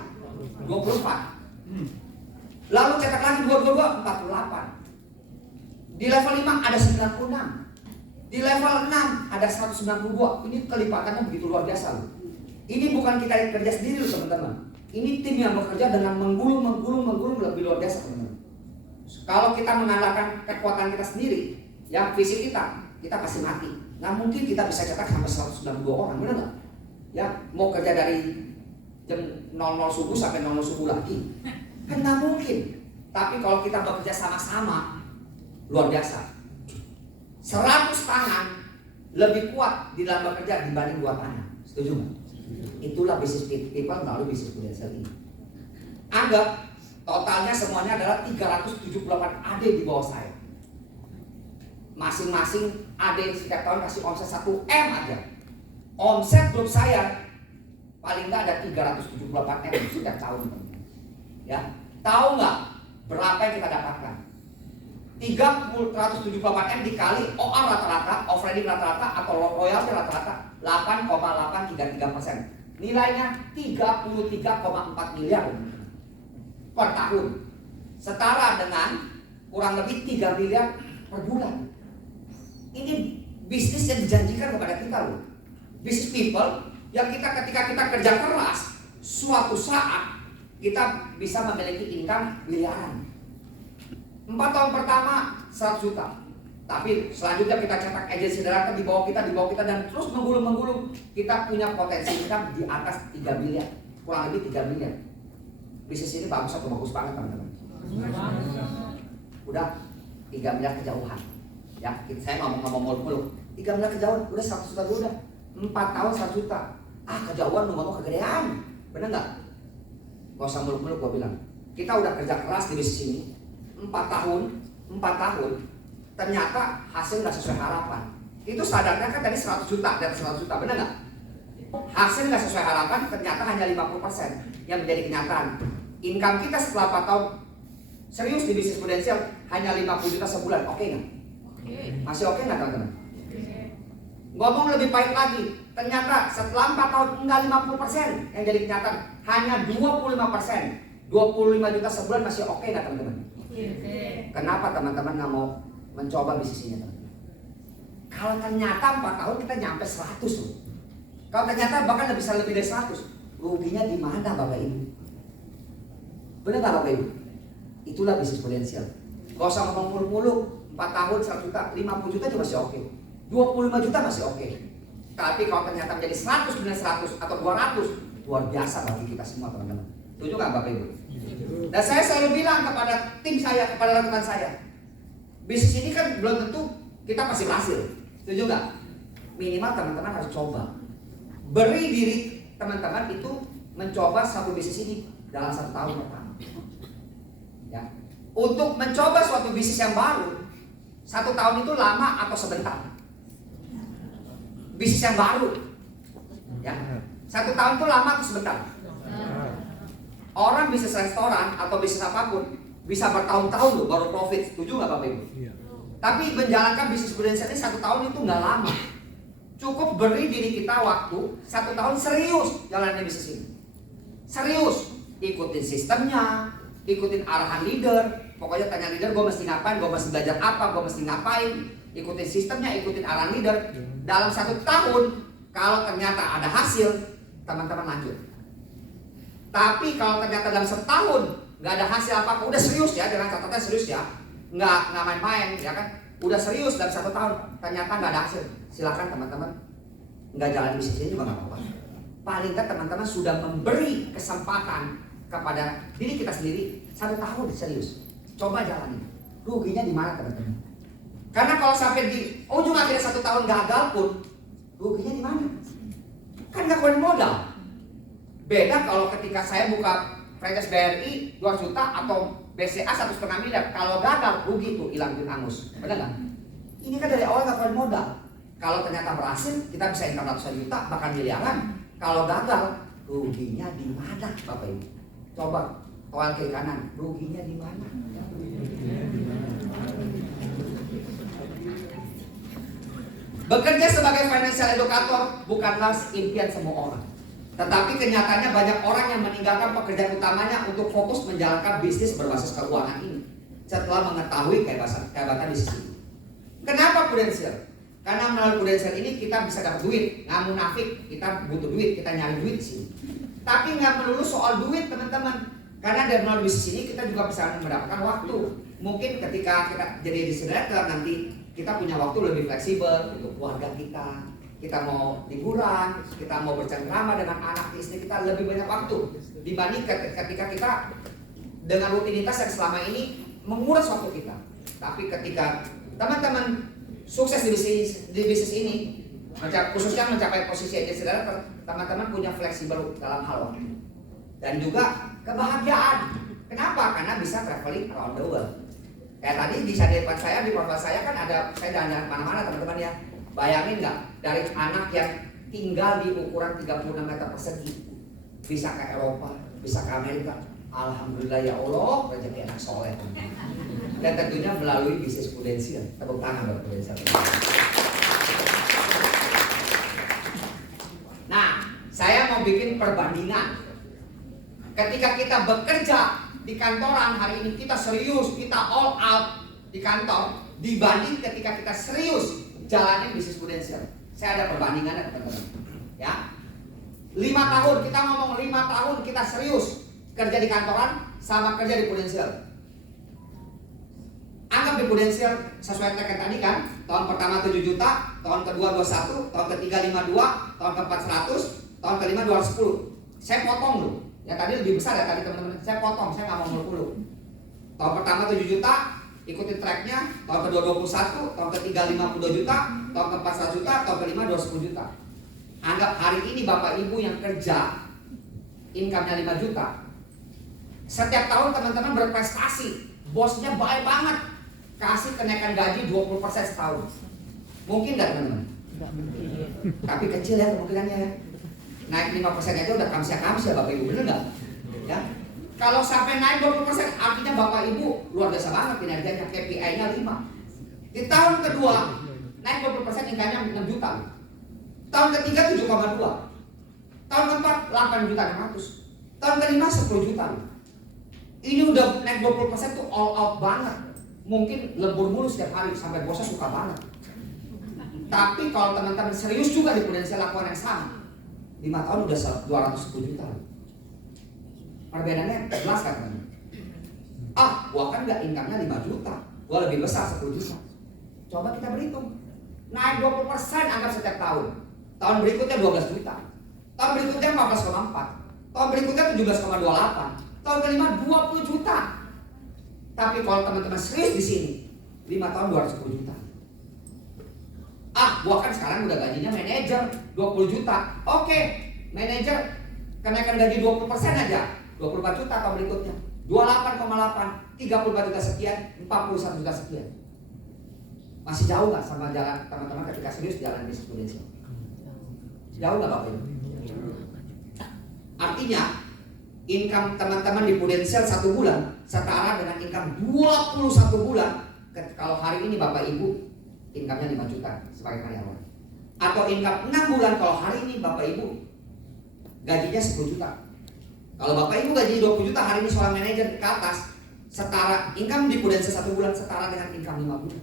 24. Lalu cetak lagi 2, 48. Di level 5 ada 96. Di level 6 ada 192. Ini kelipatannya begitu luar biasa loh. Ini bukan kita yang kerja sendiri loh teman-teman. Ini tim yang bekerja dengan menggulung lebih luar biasa teman-teman. Kalau kita mengandalkan kekuatan kita sendiri, ya fisik kita pasti mati. Nah mungkin kita bisa cetak sampai 192 orang, benar nggak? Ya mau kerja dari jam 00 subuh sampai 00 subuh lagi, kan nggak mungkin. Tapi kalau kita bekerja sama-sama, luar biasa. 100 tangan lebih kuat di dalam bekerja dibanding 2 tangan. Setuju nggak? Itulah bisnis people melalui bisnis financial ini. Anggap totalnya semuanya adalah 378 AD di bawah saya. Masing-masing ada yang setiap tahun kasih omset 1 M aja. Omset grup saya paling nggak ada 374 M setiap tahun. Ya, tahu nggak berapa yang kita dapatkan? 374 M dikali OR rata-rata, offering rata-rata atau royalty rata-rata 8,833%. Nilainya 33,4 miliar per tahun. Setara dengan kurang lebih 3 miliar per bulan. Ini bisnis yang dijanjikan kepada kita loh. Business people yang ketika kita kerja keras, suatu saat kita bisa memiliki income miliaran. 4 tahun pertama 100 juta. Tapi selanjutnya kita cetak agensi director di bawah kita dan terus menggulung kita punya potensi income di atas 3 miliar, kurang lebih 3 miliar. Bisnis ini bagus atau bagus banget teman-teman. Udah 3 miliar kejauhan. Ya, saya ngomong muluk-muluk. 3 miliar kejauhan, udah 100 juta dulu udah. 4 tahun 100 juta. Kejauhan lu ngomong kegedean. Bener nggak? Gak usah muluk-muluk gua bilang. Kita udah kerja keras di bisnis ini 4 tahun, ternyata hasil nggak sesuai harapan. Itu sadarnya kan tadi 100 juta, dari 100 juta, bener nggak? Hasil nggak sesuai harapan, ternyata hanya 50% yang menjadi kenyataan. Income kita setelah 4 tahun serius di bisnis prudensial hanya 50 juta sebulan, oke nggak? Masih oke nggak teman-teman? Ngomong lebih baik lagi, ternyata setelah 4 tahun enggak 50% yang jadi kenyataan, hanya 25%. 25 juta sebulan masih oke nggak teman-teman? Kenapa teman-teman nggak mau mencoba bisnis ini teman-teman? Kalau ternyata 4 tahun kita nyampe 100 loh. Kalau ternyata bahkan bisa lebih dari 100, ruginya di mana Bapak Ibu? Benar nggak Bapak Ibu? Itulah bisnis prudensial. Gak usah ngomong muluk-muluk. 4 tahun 100 juta, 50 juta juga masih oke. 25 juta masih oke. Tapi kalau ternyata menjadi 100 kemudian 100 atau 200, luar biasa bagi kita semua teman-teman. Setuju nggak Bapak Ibu? Dan saya selalu bilang kepada tim saya, kepada teman saya, bisnis ini kan belum tentu kita pasti berhasil. Setuju nggak? Minimal teman-teman harus coba. Beri diri teman-teman itu mencoba satu bisnis ini dalam 1 tahun pertama. Ya. Untuk mencoba suatu bisnis yang baru, 1 tahun itu lama atau sebentar? Bisnis yang baru, ya, 1 tahun itu lama atau sebentar? Orang bisnis restoran atau bisnis apapun bisa bertahun-tahun loh baru profit. Setuju nggak Bapak Ibu? Tapi menjalankan bisnis prudensial ini 1 tahun itu nggak lama. Cukup beri diri kita waktu 1 tahun serius jalanin bisnis ini. Serius, ikutin sistemnya, ikutin arahan leader. Pokoknya tanya leader, gue mesti ngapain, gue mesti belajar apa, gue mesti ngapain. Ikutin sistemnya, ikutin arahan leader. Dalam 1 tahun, kalau ternyata ada hasil, teman-teman lanjut. Tapi kalau ternyata dalam 1 tahun nggak ada hasil apa-apa, udah serius ya, dengan catatan serius ya, nggak main-main ya kan, udah serius dalam 1 tahun, ternyata nggak ada hasil, silakan teman-teman nggak jalan bisnis ini juga nggak apa-apa. Paling nggak teman-teman sudah memberi kesempatan kepada diri kita sendiri 1 tahun serius, coba jalani. Ruginya di mana teman-teman? Karena kalau sampai di ujung akhirnya 1 tahun gagal pun, ruginya di mana? Kan nggak keluarin modal. Beda kalau ketika saya buka franchise BRI 2 juta atau BCA 1,5 miliar, kalau gagal rugi tuh, hilang duit angus. Benar nggak? Ini kan dari awal nggak keluarin modal. Kalau ternyata berhasil, kita bisa income ratusan juta, bahkan miliaran. Kalau gagal, ruginya di mana Bapak Ibu? Coba toal ke kanan, ruginya di mana? Bekerja sebagai financial educator bukanlah impian semua orang. Tetapi kenyataannya banyak orang yang meninggalkan pekerjaan utamanya untuk fokus menjalankan bisnis berbasis keuangan ini setelah mengetahui kehebatan bisnis ini. Kenapa prudensial? Karena melalui prudensial ini kita bisa dapat duit, nggak munafik, kita butuh duit, kita nyari duit di sini. Tapi nggak melulu soal duit teman-teman, karena dari melalui bisnis ini kita juga bisa mendapatkan waktu. Mungkin ketika kita jadi director nanti kita punya waktu lebih fleksibel untuk keluarga kita. Kita mau liburan, kita mau bercengkrama dengan anak istri kita, lebih banyak waktu dibanding ketika kita dengan rutinitas yang selama ini menguras waktu kita. Tapi ketika teman-teman sukses di bisnis ini, khususnya mencapai posisi agency director, teman-teman punya fleksibel dalam hal waktu dan juga kebahagiaan. Kenapa? Karena bisa traveling around the world. Kayak tadi di depan saya, di profil saya kan ada, saya jalan-jalan kemana-mana teman-teman ya. Bayangin nggak, dari anak yang tinggal di ukuran 36 meter persegi, bisa ke Eropa, bisa ke Amerika. Alhamdulillah ya Allah, rezeki anak soleh. Dan tentunya melalui bisnis Prudensial. Tepuk tangan buat Prudensial. Nah, saya mau bikin perbandingan. Ketika kita bekerja di kantoran hari ini, kita serius, kita all out di kantor, dibanding ketika kita serius jalanin bisnis Prudensial. Saya ada perbandingannya teman-teman. Ya, 5 tahun, kita ngomong 5 tahun kita serius kerja di kantoran sama kerja di Prudensial. Anggap di Prudensial sesuai teken tadi kan, tahun pertama 7 juta, tahun kedua 21, tahun ketiga 52, tahun keempat 100, tahun kelima 210. Saya potong loh. Ya tadi lebih besar ya tadi teman-teman. Saya potong, saya nggak mau muluk-muluk. Tahun pertama 7 juta, ikuti tracknya. Tahun kedua 21, tahun ketiga 52 juta, tahun keempat 100 juta, tahun kelima 210 juta. Anggap hari ini Bapak Ibu yang kerja, income-nya 5 juta. Setiap tahun teman-teman berprestasi, bosnya baik banget, kasih kenaikan gaji 20% setahun. Mungkin nggak teman-teman? Tapi kecil ya kemungkinannya ya. Naik 5% aja udah kamsia Bapak Ibu, bener nggak? Ya. Kalau sampai naik 20% artinya Bapak Ibu luar biasa banget kinerjanya, KPI-nya 5. Di tahun kedua naik 20% income-nya 6 juta. Tahun ketiga 7,2. Tahun keempat 8 juta 600. Tahun kelima 10 juta. Ini udah naik 20% tuh all out banget. Mungkin lembur mulu setiap hari sampai bosnya suka banget. Tapi kalau teman-teman serius juga di Prudensial lakukan yang sama, 5 tahun udah 210 juta. Perbedaannya jelas kan teman? Gua kan nggak income-nya 5 juta, gua lebih besar 10 juta. Coba kita berhitung. Naik 20% anggap setiap tahun. Tahun berikutnya 12 juta. Tahun berikutnya 14,4. Tahun berikutnya 17,28. Tahun kelima 20 juta. Tapi kalau teman-teman serius di sini, 5 tahun 210 juta. Gua kan sekarang udah gajinya manajer 20 juta. Oke, manajer kenaikan gaji 20% aja, 24 juta tahun berikutnya. 28,8, 34 juta sekian, 41 juta sekian. Masih jauh nggak sama jalan teman-teman ketika serius jalan bisnis Prudensial? Jauh nggak Bapak Ibu? Artinya income teman-teman di Prudensial 1 bulan setara dengan income 21 bulan. Kalau hari ini Bapak Ibu income-nya 5 juta sebagai karyawan, atau income 6 bulan kalau hari ini Bapak Ibu gajinya 10 juta. Kalau Bapak Ibu gaji 20 juta hari ini seorang manajer ke atas, setara income di Prudensial 1 bulan setara dengan income 5 bulan.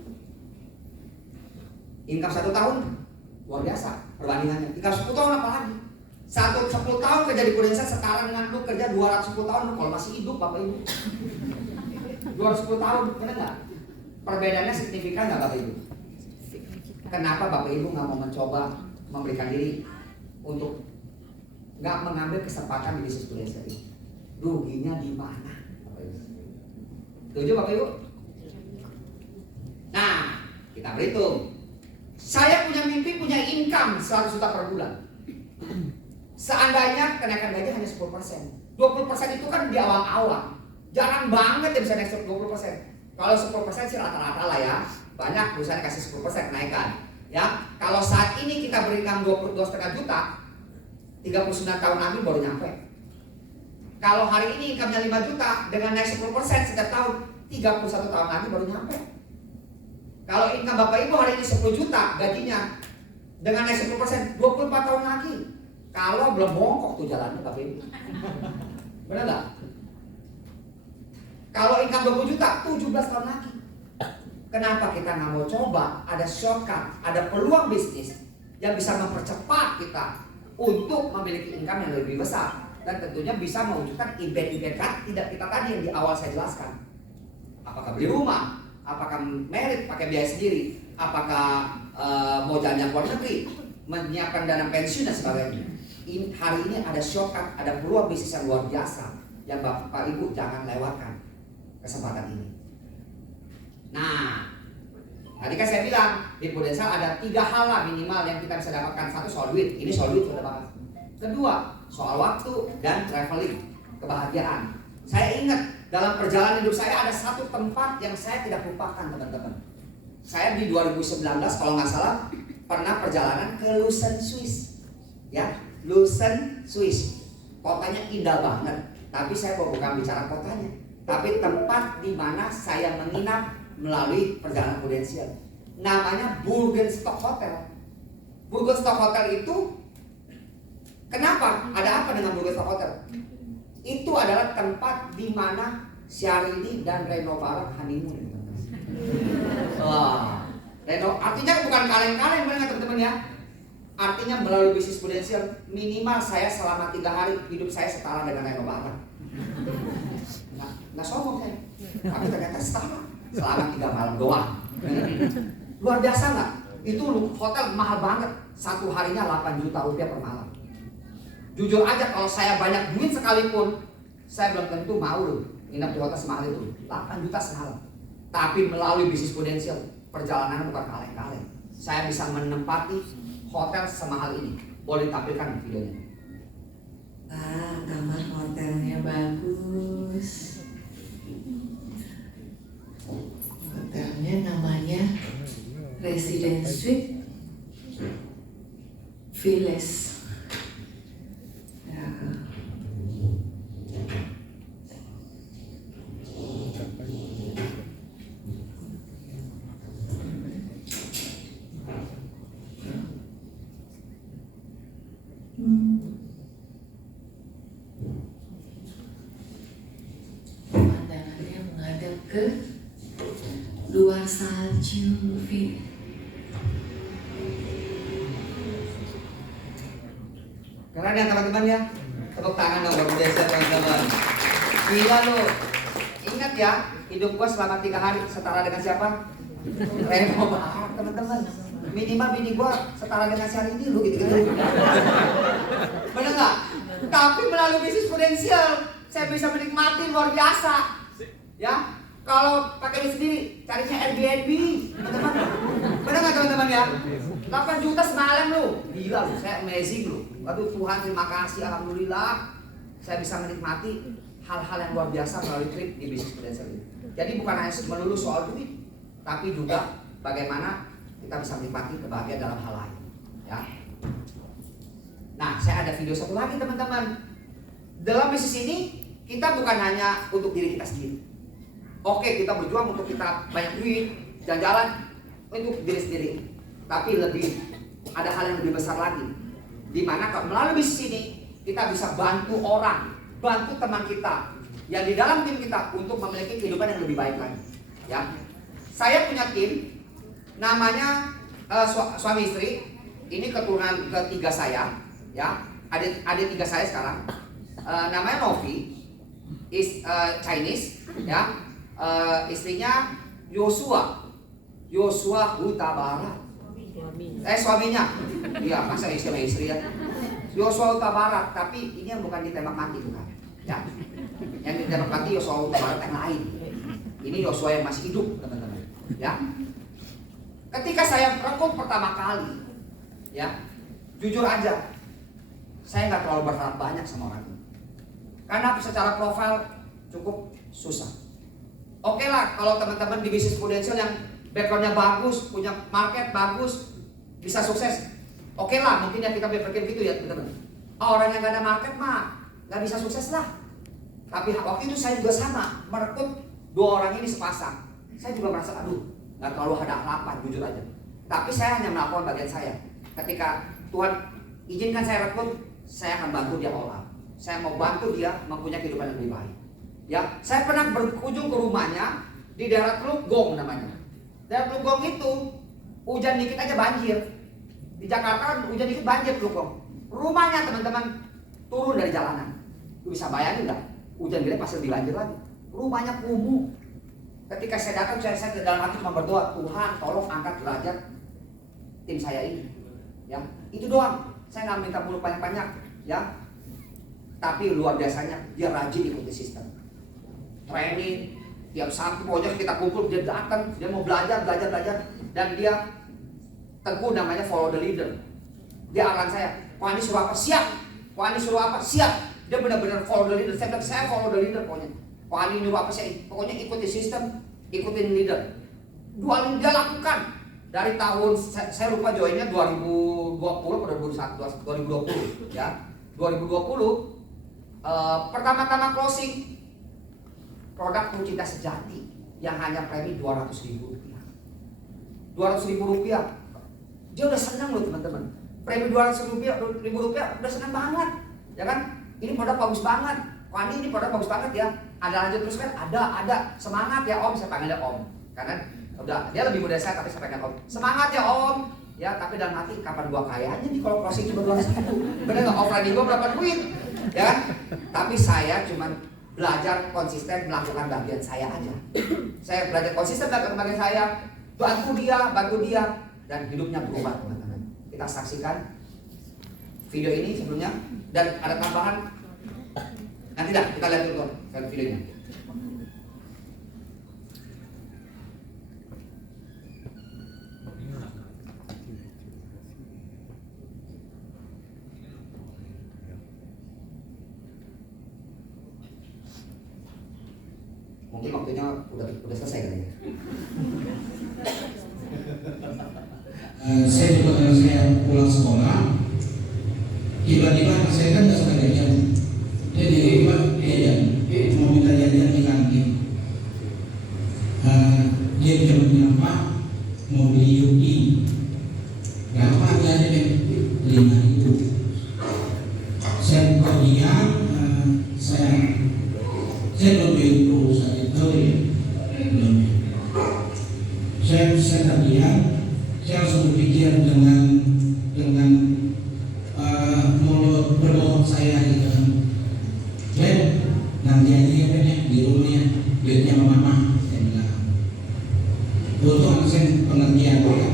Income 1 tahun luar biasa perbandingannya. Income 10 tahun apalagi? 10 tahun kerja di Prudensial setara dengan lu kerja 210 tahun lu kalau masih hidup Bapak Ibu. 210 tahun, benar nggak? Perbedaannya signifikan nggak Bapak Ibu? Kenapa Bapak Ibu nggak mau mencoba memberikan diri untuk nggak mengambil kesempatan di bisnis Prudensial ini? Ruginya di mana? Setuju Bapak Ibu? Nah, kita berhitung. Saya punya mimpi, punya income 100 juta per bulan. Seandainya kenaikan gaji hanya 10%. 20% itu kan di awal-awal. Jarang banget yang bisa naik 20%. Kalau 10% sih rata-rata lah ya. Banyak perusahaan kasih 10% kenaikan. Ya, kalau saat ini kita berikan 22,5 juta, 39 tahun lagi baru nyampe. Kalau hari ini income-nya 5 juta dengan naik 10% setiap tahun, 31 tahun lagi baru nyampe. Kalau income Bapak Ibu hari ini 10 juta gajinya dengan naik 10%, 24 tahun lagi. Kalau belum bongkok tuh jalannya Bapak Ibu. Benar nggak? Kalau income 20 juta, 17 tahun lagi. Kenapa kita nggak mau coba? Ada shortcut, ada peluang bisnis yang bisa mempercepat kita untuk memiliki income yang lebih besar dan tentunya bisa mewujudkan event-event tidak kita tadi yang di awal saya jelaskan. Apakah beli rumah, apakah merit pakai biaya sendiri, apakah mau jalan keluar negeri, menyiapkan dana pensiun dan sebagainya. Hari ini ada shortcut, ada peluang bisnis yang luar biasa yang Bapak Ibu jangan lewatkan kesempatan ini. Nah, tadi kan saya bilang di Prudensial ada 3 hal lah minimal yang kita bisa dapatkan. 1 soal duit, ini soal duit sudah bahas. Kedua, soal waktu dan traveling, kebahagiaan. Saya ingat dalam perjalanan hidup saya ada satu tempat yang saya tidak lupakan, teman-teman. Saya di 2019 kalau nggak salah pernah perjalanan ke Lucerne, Swiss. Ya, Lucerne, Swiss. Kotanya indah banget. Tapi saya bukan bicara kotanya, tapi tempat di mana saya menginap melalui perjalanan prudensial. Namanya Burgenstock Hotel. Burgenstock Hotel itu kenapa? Ada apa dengan Burgenstock Hotel? Itu adalah tempat di mana Syahrini dan Reno Barak honeymoon. Wah, Reno artinya bukan kaleng-kaleng, benar nggak teman-teman ya? Artinya melalui bisnis prudensial minimal saya selama 3 hari hidup saya setara dengan Reno Barak. Nggak sombong saya, tapi ternyata setara selama 3 malam doang. Luar biasa nggak? Itu hotel mahal banget, satu harinya 8 juta rupiah per malam. Jujur aja kalau saya banyak duit sekalipun, saya belum tentu mau loh nginap di hotel semahal itu, 8 juta semalam. Tapi melalui bisnis prudensial, perjalanan bukan kaleng-kaleng. Saya bisa menempati hotel semahal ini. Boleh ditampilkan videonya. Kamar hotelnya bagus. Hotelnya namanya Residence Suite Village. Ya. Pemandangannya menghadap ke luar salju. Keren ya teman-teman ya. Tepuk tangan dong buat desa teman-teman. Gila loh. Ingat ya, hidup gua selama 3 hari setara dengan siapa? Reno Barak, teman-teman. Minimal bini gua setara dengan Syahrini lu gitu-gitu. Bener nggak? Tapi melalui bisnis prudensial saya bisa menikmati luar biasa. Ya, kalau pakai duit sendiri carinya Airbnb, teman-teman. Bener nggak teman-teman ya? 8 juta semalam lu, gila lu, saya amazing lu. Aduh Tuhan terima kasih, alhamdulillah saya bisa menikmati hal-hal yang luar biasa melalui trip di bisnis prudensial ini. Jadi bukan hanya melulu soal duit, tapi juga bagaimana kita bisa menikmati kebahagiaan dalam hal lain. Ya. Nah, saya ada video satu lagi teman-teman. Dalam bisnis ini kita bukan hanya untuk diri kita sendiri. Oke, kita berjuang untuk kita banyak duit, jalan-jalan untuk diri sendiri. Tapi lebih ada hal yang lebih besar lagi, di mana melalui bisnis ini kita bisa bantu orang, bantu teman kita yang di dalam tim kita untuk memiliki kehidupan yang lebih baik lagi. Ya, saya punya tim, namanya suami istri. Ini keturunan ketiga saya, ya, adik 3 saya sekarang. Namanya Novi, Chinese, ya, istrinya Joshua Huta Barat. Suaminya, iya masa istri ya. Joshua Huta Barat, tapi ini yang bukan ditembak mati bukan, ya. Yang ditembak mati Joshua Huta Barat yang lain. Ini Joshua yang masih hidup teman-teman, ya. Ketika saya rekrut pertama kali, ya, jujur aja, saya nggak terlalu berharap banyak sama orang ini, karena secara profil cukup susah. Oke lah, kalau teman-teman di bisnis prudensial yang backgroundnya bagus, punya market bagus, bisa sukses. Oke lah, mungkin ya kita berpikir gitu ya teman-teman. Orang yang gak ada market mah gak bisa sukses lah. Tapi waktu itu saya juga sama, merekrut 2 orang ini sepasang. Saya juga merasa aduh, gak terlalu ada harapan, jujur aja. Tapi saya hanya melakukan bagian saya. Ketika Tuhan izinkan saya rekrut, saya akan bantu dia olah. Saya mau bantu dia mempunyai kehidupan yang lebih baik. Ya, saya pernah berkunjung ke rumahnya di daerah Teluk Gong namanya. Daerah Teluk Gong itu hujan dikit aja banjir. Di Jakarta hujan dikit banjir Teluk Gong. Rumahnya teman-teman turun dari jalanan. Lu bisa bayangin nggak? Hujan gede pasti lebih banjir lagi. Rumahnya kumuh. Ketika saya datang, saya ke dalam hati cuma berdoa, Tuhan tolong angkat derajat tim saya ini. Ya, itu doang. Saya nggak minta muluk banyak-banyak, ya. Tapi luar biasanya dia rajin ikuti sistem. Training tiap Sabtu pokoknya kita kumpul, dia datang, dia mau belajar, dan dia teguh, namanya follow the leader. Dia arahan saya, Pak Andi suruh apa? Siap. Pak Andi suruh apa? Siap. Dia benar-benar follow the leader. Saya bilang, saya follow the leader pokoknya. Pak Ali nyuruh apa sih? Pokoknya ikutin sistem, ikutin leader. Dia lakukan. Dari tahun, saya lupa joinnya 2020 atau 2020 ya. 2020 pertama-tama closing produk Cinta Sejati yang hanya premi Rp200.000. Rp200.000. Dia udah senang loh teman-teman. Premi Rp200.000 udah senang banget, ya kan? Ini produk bagus banget. Wah ini produk bagus banget ya. Ada lanjut terus kan? Ada. Semangat ya Om, saya panggilnya Om. Karena udah dia lebih muda saya tapi saya panggil Om. Semangat ya Om. Ya tapi dalam hati kapan gua kayanya nih kalau closing cuma 200.000. Bener nggak? Offline gua berapa duit? Ya kan? Tapi saya cuma belajar konsisten melakukan bagian saya aja. Saya belajar konsisten melakukan bagian saya. Bantu dia dan hidupnya berubah teman-teman. Kita saksikan video ini sebelumnya dan ada tambahan. Nanti dah kita lihat dulu videonya. Mungkin waktunya udah selesai kali ya. Saya juga kalau saya pulang sekolah, tiba-tiba anak saya kan nggak suka jajan. Dia tiba-tiba mau minta jajan di kantin. Dia cuma bilang, Pak, mau beli Yuki. Berapa harganya? 5.000. Saya buka dia, saya belum itu saya tahu ya, belum. Saya terdiam. Saya langsung berpikir dengan mulut berbohong saya gitu kan. Dan nanti aja ya Ben ya di rumahnya duitnya sama mama, saya bilang. Untung anak saya pengertian ya.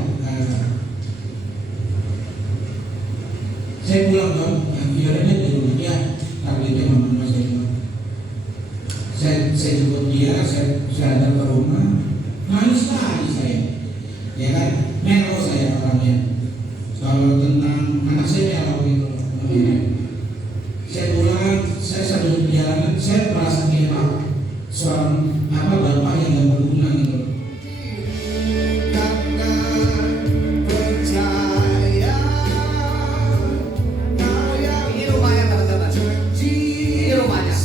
Saya pulang dong, akhirnya di rumahnya duitnya sama mama saya bilang. Saya jemput dia, saya datang ke rumah, nangis lagi saya, ya kan? Melo saya orangnya. Kalau tentang anak saya melo gitu. Saya pulang, saya sambil perjalanan, saya merasa kayak seorang bapak yang gak berguna gitu. Ini rumahnya teman-teman. Ini rumahnya.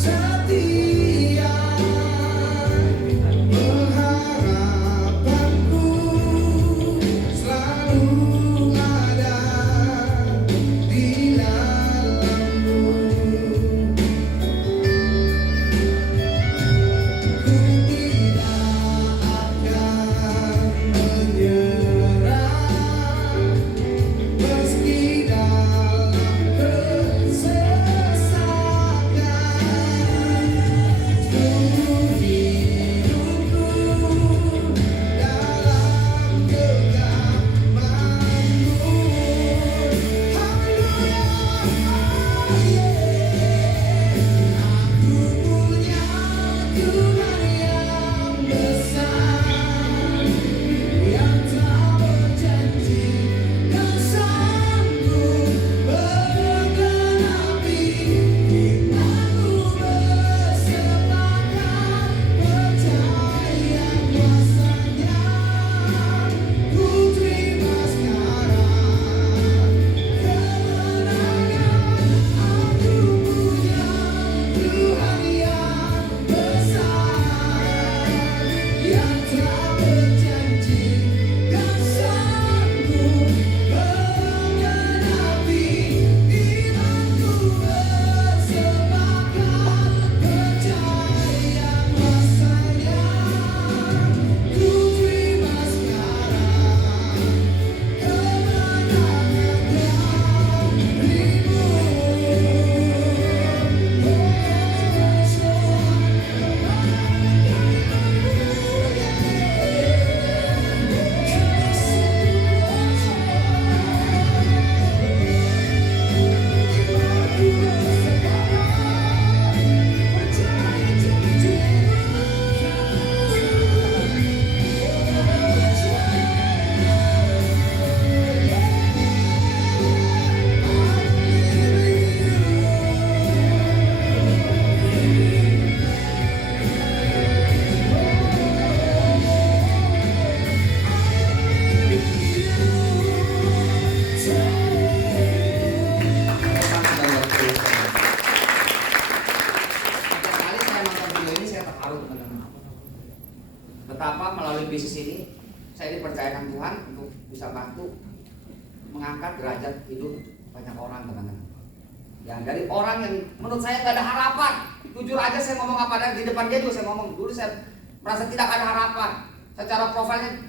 Ya, dari orang yang menurut saya nggak ada harapan. Jujur aja saya ngomong apa ada di depan dia juga saya ngomong. Dulu saya merasa tidak ada harapan. Secara profilnya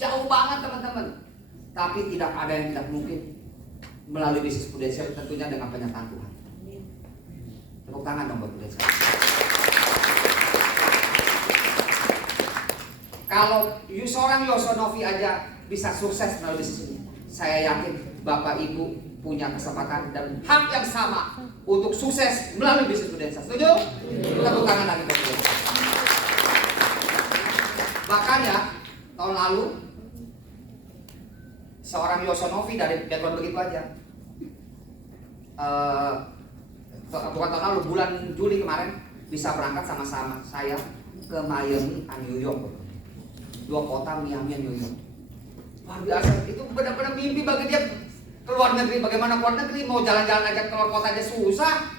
jauh banget teman-teman. Tapi tidak ada yang tidak mungkin melalui bisnis prudensial, tentunya dengan penyertaan Tuhan. Tepuk tangan dong buat prudensial. Kalau seorang Yosonovi aja bisa sukses melalui bisnis ini, saya yakin Bapak Ibu punya kesempatan dan hak yang sama untuk sukses melalui bisnis prudensial. Setuju? Tepuk tangan lagi buat prudensial. Bahkan ya, tahun lalu seorang Yosonovi dari background begitu aja, bukan tahun lalu, bulan Juli kemarin bisa berangkat sama-sama saya ke Miami, New York. 2 kota, Miami dan New York. Luar biasa, itu benar-benar mimpi bagi dia keluar negeri. Bagaimana keluar negeri, mau jalan-jalan aja keluar kota aja susah,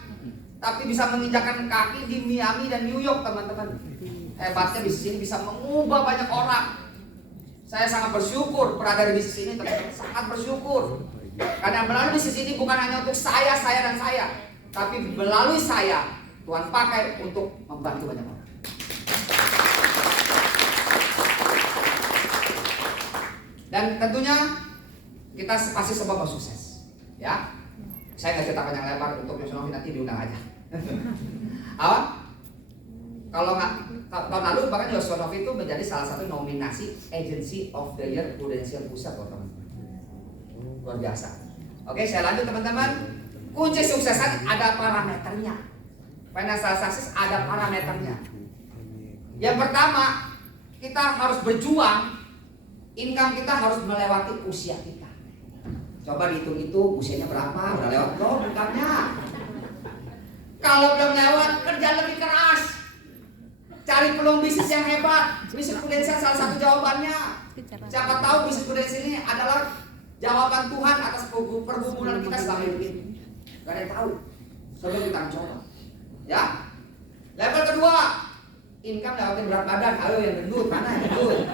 tapi bisa menginjakan kaki di Miami dan New York teman-teman. Hebatnya bisnis ini bisa mengubah banyak orang. Saya sangat bersyukur berada di bisnis ini, teman-teman. Sangat bersyukur. Karena melalui bisnis ini bukan hanya untuk saya dan saya, tapi melalui saya Tuhan pakai untuk membantu banyak orang. Dan tentunya kita pasti semua mau sukses, ya. Saya nggak cerita panjang lebar, untuk Yosonovi nanti diundang aja. Kalau nggak tahun lalu bahkan Yosonovi itu menjadi salah satu nominasi Agency of the Year Prudential Pusat, teman-teman. Luar biasa. Oke, saya lanjut teman-teman. Kunci suksesan ada parameternya. Financial success ada parameternya. Yang pertama, kita harus berjuang. Income kita harus melewati usia kita. Coba dihitung-hitung usianya berapa, udah lewat belum income-nya? Kalau belum lewat, kerja lebih keras. Cari peluang bisnis yang hebat. Bisnis prudensial salah satu jawabannya. Siapa tahu bisnis prudensial ini adalah jawaban Tuhan atas pergumulan kita selama hidup ini. Gak ada yang tahu. Sebelum kita coba. Ya. Level kedua, income lewatin berat badan. Ayo yang gendut, mana yang gendut?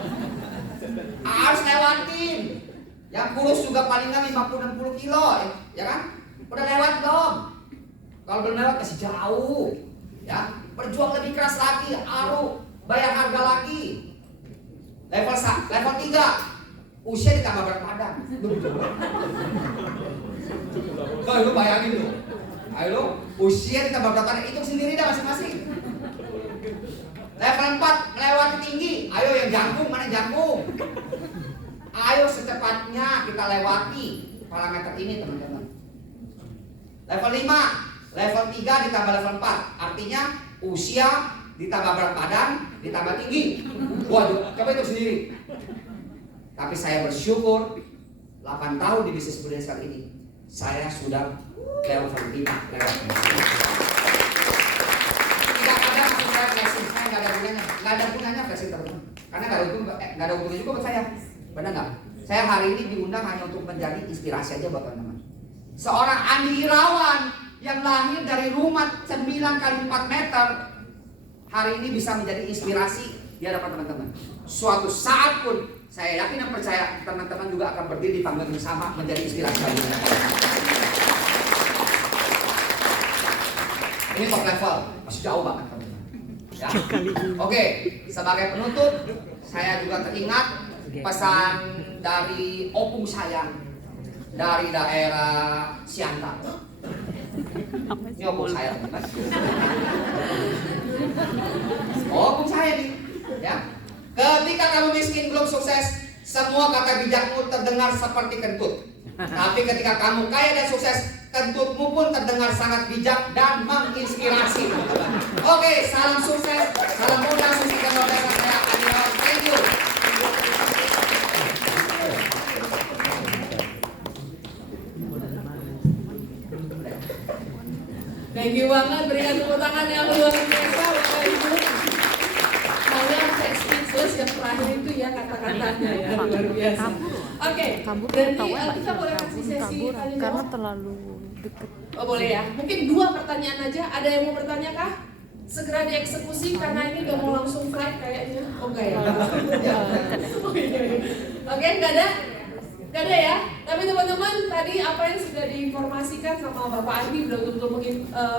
Harus lewatin. Yang kurus juga paling nggak 50-60 kilo, ya kan? Udah lewat belum? Kalau belum lewat masih jauh, ya. Berjuang lebih keras lagi, bayar harga lagi. Level 3, usia ditambah berat badan. Lu bayangin tuh. Ayo, usia ditambah berat badan, itu sendiri dah masing-masing. Level 4, melewati tinggi. Ayo yang jangkung, mana jangkung? Ayo secepatnya kita lewati parameter ini teman-teman. Level 5, level 3 ditambah level 4. Artinya usia ditambah berat badan ditambah tinggi. Waduh, coba itu sendiri. Tapi saya bersyukur 8 tahun di bisnis prudensial ini saya sudah level 5 lewat. Tidak ada maksud saya flexing, saya nggak ada gunanya flexing teman-teman. Karena nggak ada untungnya juga buat saya. Benar nggak? Saya hari ini diundang hanya untuk menjadi inspirasi aja buat teman-teman. Seorang Andi Irawan yang lahir dari rumah 9 kali 4 meter hari ini bisa menjadi inspirasi di hadapan teman-teman. Suatu saat pun saya yakin dan percaya teman-teman juga akan berdiri di panggung yang sama menjadi inspirasi bagi teman-teman. Ini top level, masih jauh banget teman-teman. Ya. Oke, sebagai penutup saya juga teringat pesan dari opung saya dari daerah Siantar. Ini opung saya, kan? Opung saya nih, ya. Ketika kamu miskin belum sukses, semua kata bijakmu terdengar seperti kentut. Tapi ketika kamu kaya dan sukses, kentutmu pun terdengar sangat bijak dan menginspirasi. Oke, salam sukses, salam mudah, sukses dan luar biasa saya Andi Irawan. Thank you. Thank you banget, berikan tepuk tangan yang luar biasa Bapak Ibu. Saya speechless yang terakhir itu ya kata-katanya ya luar biasa. Oke, dan kita boleh kasih sesi kali karena terlalu dekat. Oh boleh ya, mungkin 2 pertanyaan aja. Ada yang mau bertanya kah? Segera dieksekusi karena ini udah mau langsung flight kayaknya. Oh enggak ya? Oke, enggak ada? Gak ada ya? Tapi teman-teman, tadi apa yang sudah diinformasikan sama Bapak Andi betul-betul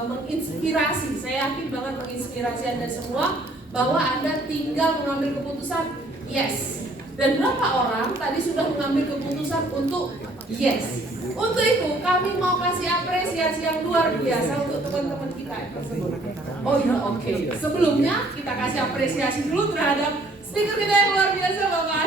menginspirasi. Saya yakin banget menginspirasi Anda semua bahwa Anda tinggal mengambil keputusan yes. Dan berapa orang tadi sudah mengambil keputusan untuk yes. Untuk itu kami mau kasih apresiasi yang luar biasa untuk teman-teman kita yang tersebut. Oh iya, oke. Sebelumnya kita kasih apresiasi dulu terhadap speaker kita yang luar biasa, Bapak